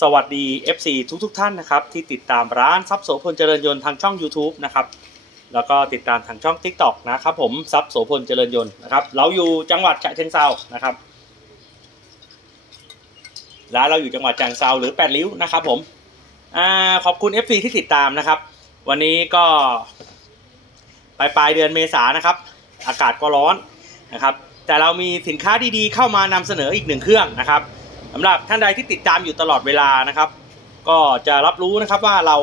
สวัสดี FC ทุกทุกๆท่านนะครับที่ติดตามร้านทรัพย์โสพลเจริญยนต์ทางช่อง YouTube นะครับแล้วก็ติดตามทางช่อง TikTok นะครับผมทรัพย์โสพลเจริญยนต์นะครับเราอยู่จังหวัดฉะเชิงเซานะครับร้านเราอยู่จังหวัดฉะเชิงเซาหรือแปดริ้วนะครับผมอขอบคุณ FC ที่ติดตามนะครับ วันนี้ก็ปลายปลายเดือนเมษานนะครับ อากาศก็ร้อนนะครับ แต่เรามีสินค้าดีๆเข้ามานำเสนออีกหนึ่งเครื่องนะครับ สำหรับท่านใดที่ติดตามอยู่ตลอดเวลานะครับ ก็จะรับรู้นะครับว่าเรา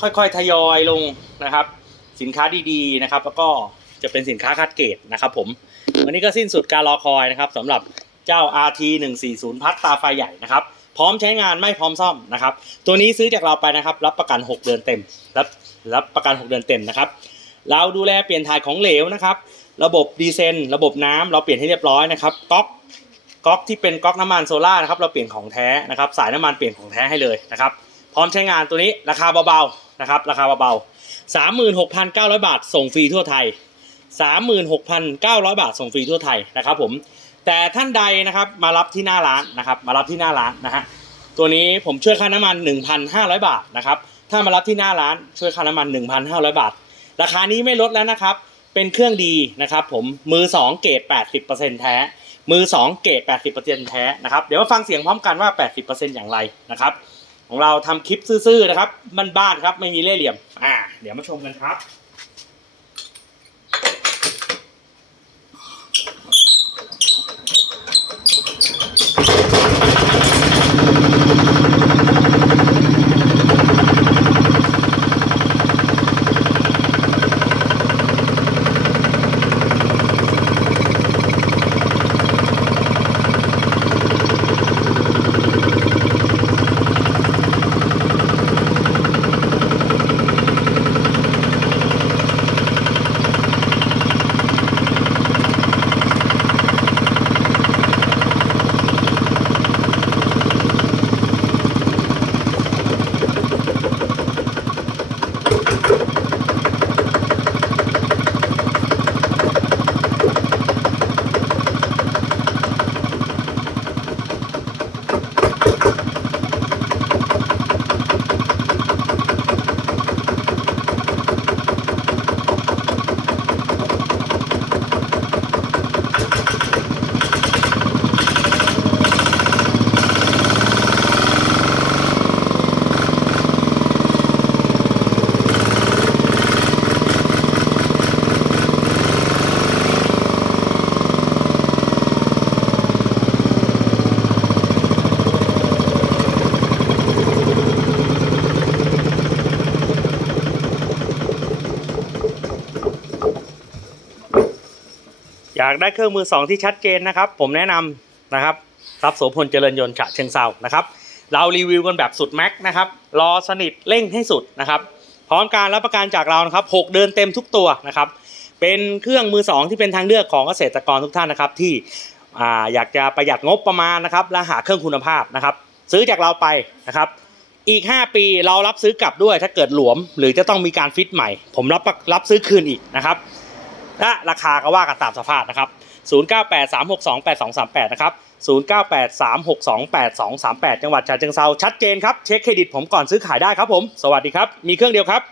ค่อยๆทยอยลงนะครับ สินค้าดีๆนะครับ แล้วก็จะเป็นสินค้าคัดเกรดนะครับ ผม วันนี้ก็สิ้นสุดการรอคอยนะครับสำหรับเจ้า RT 140พัดตาไฟใหญ่นะครับ พร้อมใช้งานไม่พร้อมซ่อมนะครับ ตัวนี้ซื้อจากเราไปนะครับ รับประกัน 6 เดือนเต็ม รับรับประกัน 6 เดือนเต็มนะครับ เราดูแลเปลี่ยนถ่ายของเหลวนะครับ ระบบดีเซนระบบน้ำเราเปลี่ยนให้เรียบร้อยนะครับก๊อก ก๊อกที่เป็นก๊อกน้ำมันโซล่านะครับเราเปลี่ยนของแท้นะครับสายน้ำมันเปลี่ยนของแท้ให้เลยนะครับพร้อมใช้งานตัวนี้ราคาเบาๆนะครับราคาเบาๆสามหมื่นหกพันเก้าร้อยบาทส่งฟรีทั่วไทยสามหมื่นหกพันเก้าร้อยบาทส่งฟรีทั่วไทยนะครับผมแต่ท่านใดนะครับมารับที่หน้าร้านนะครับมารับที่หน้าร้านนะฮะตัวนี้ผมช่วยค่าน้ำมัน 1,500 บาทนะครับถ้ามารับที่หน้าร้านช่วยค่าน้ำมัน 1,500 บาท ราคานี้ไม่ลดแล้วนะครับเป็นเครื่องดีนะครับผมมือ 2 เกรด80%แท้ มือ 2 เกรด80%แท้นะครับเดี๋ยวมาฟังเสียงพร้อมกันว่า 80%อย่างไรนะครับของเราทำคลิปซื่อๆนะครับบ้านๆครับไม่มีเล่ห์เหลี่ยมอ่าเดี๋ยวมาชมกันครับ อยากได้เครื่องมือสองที่ชัดเจนนะครับ ผมแนะนำนะครับทรัพย์โสพลเจริญยนต์ฉะเชิงเซานะครับ เรารีวิวกันแบบสุดแม็กนะครับ รอสนิทเร่งให้สุดนะครับ พร้อมการรับประกันจากเรานะครับ 6 เดือนเต็มทุกตัวนะครับ เป็นเครื่องมือสองที่เป็นทางเลือกของเกษตรกรทุกท่านนะครับ ที่ออยากจะประหยัดงบประมาณนะครับ และหาเครื่องคุณภาพนะครับ ซื้อจากเราไปนะครับ อีก 5 ปีเรารับซื้อกลับด้วยถ้าเกิดหลวม หรือจะต้องมีการฟิตใหม่ ผมรับรับซื้อคืนอีกนะครับ นะราคาก็ว่ากันตามสภาพนะครับ 0983628238 นะครับ 0983628238 จังหวัดฉะเชิงเซาชัดเจนครับ เช็คเครดิตผมก่อนซื้อขายได้ครับผม สวัสดีครับ มีเครื่องเดียวครับ